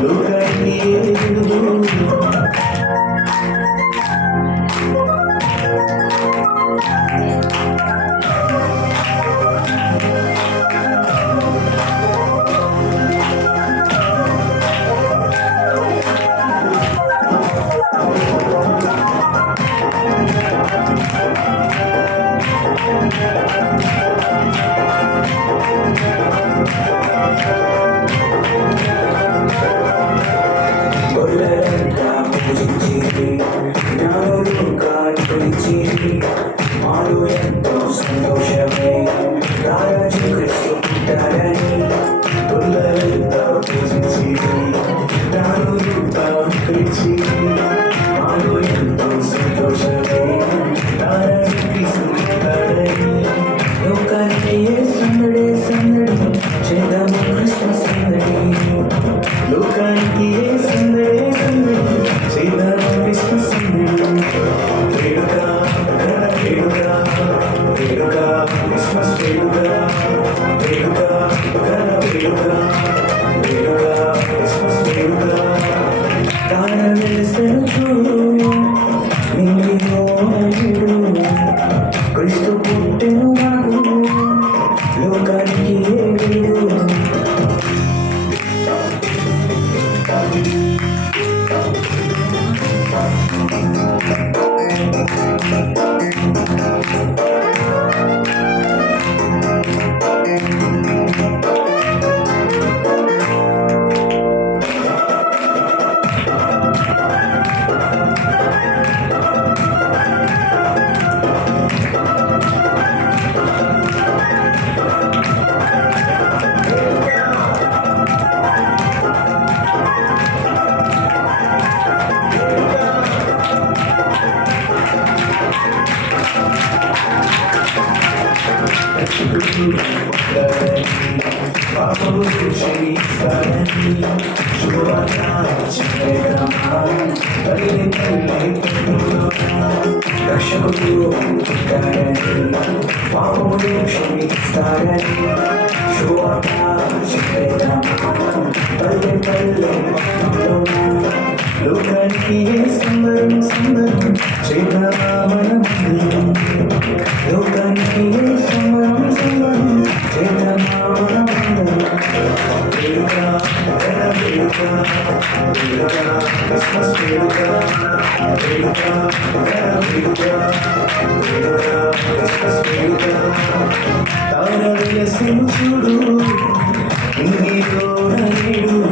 లోకానికి మాలో ఎంతో సంతోషమే రాజు క్రీస్తు పుట్టారని తొల్లలంతా పూజించి నాలుగురించి మాలో ఎంతో సంతోషమే రాజు క్రీస్తు పుట్టారని లోకానికి సందడే సందడి చేద్దాము క్రిస్మస్ సందడి లోకానికి సందడే సందడి చేద్దాము క్రిస్మస్ సందడి Christmas వేడుక Christmas వేడుక తార వెలుసెను చూడు నీలో నీడు క్రీస్తు పుట్టెను నాడు లోకానికి వీడు పాపము క్షమిస్తారని రక్షకుడు పాపములు క్షమిస్తారని పల్లె పల్లె లోకానికి సందరం సందరం చేద్దామన లోకానికి సంబరం సంబరం చేద్దామన క్రిస్మస్ తార వెలసిన చూడు ఇంగిలో నీడు